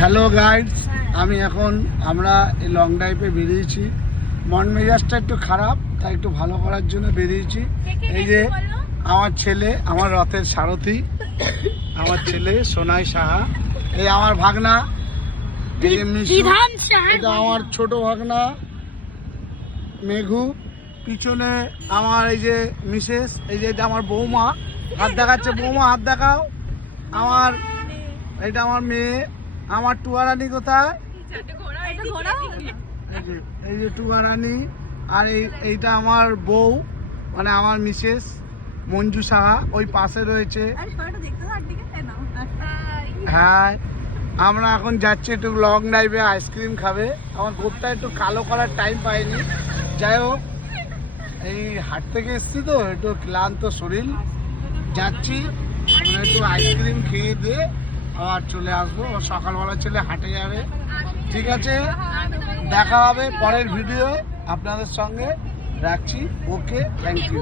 Hello guides, আমরা এই long ড্রাইভে বেরিয়েছি। মন মেজাজটা একটু খারাপ, তাই একটু ভালো করার জন্য বেরিয়েছি। এই যে আমার ছেলে, আমার রথের সারথি, আমার ছেলে সোনাই সাহা, এই আমার ভাগনা, এটা আমার ছোট ভাগনা মেঘু, পিছনে আমার এই যে মিসেস, এই যে এটা আমার বৌমা, হাত দেখাচ্ছে, বৌমা হাত দেখাও। আমার এটা আমার মেয়ে, আমার টুয়ারানি কোথায়, এই যে টুয়ারানি। আর এইটা আমার বউ, মানে আমার মিসেস মঞ্জু সাহা, ওই পাশে রয়েছে। হ্যাঁ, আমরা এখন যাচ্ছি একটু লং ড্রাইভে, আইসক্রিম খাবে। আমার গোপটা একটু কালো করার টাইম পাইনি, যাই হোক এই হাট থেকে এসছি তো একটু ক্লান্ত শরীর, যাচ্ছি একটু আইসক্রিম খেয়ে দিয়ে আবার চলে আসবো। সকালবেলা ছেলে হাটে যাবে। ঠিক আছে, দেখা হবে পরের ভিডিও আপনাদের সঙ্গে, রাখছি। ওকে, থ্যাংক ইউ।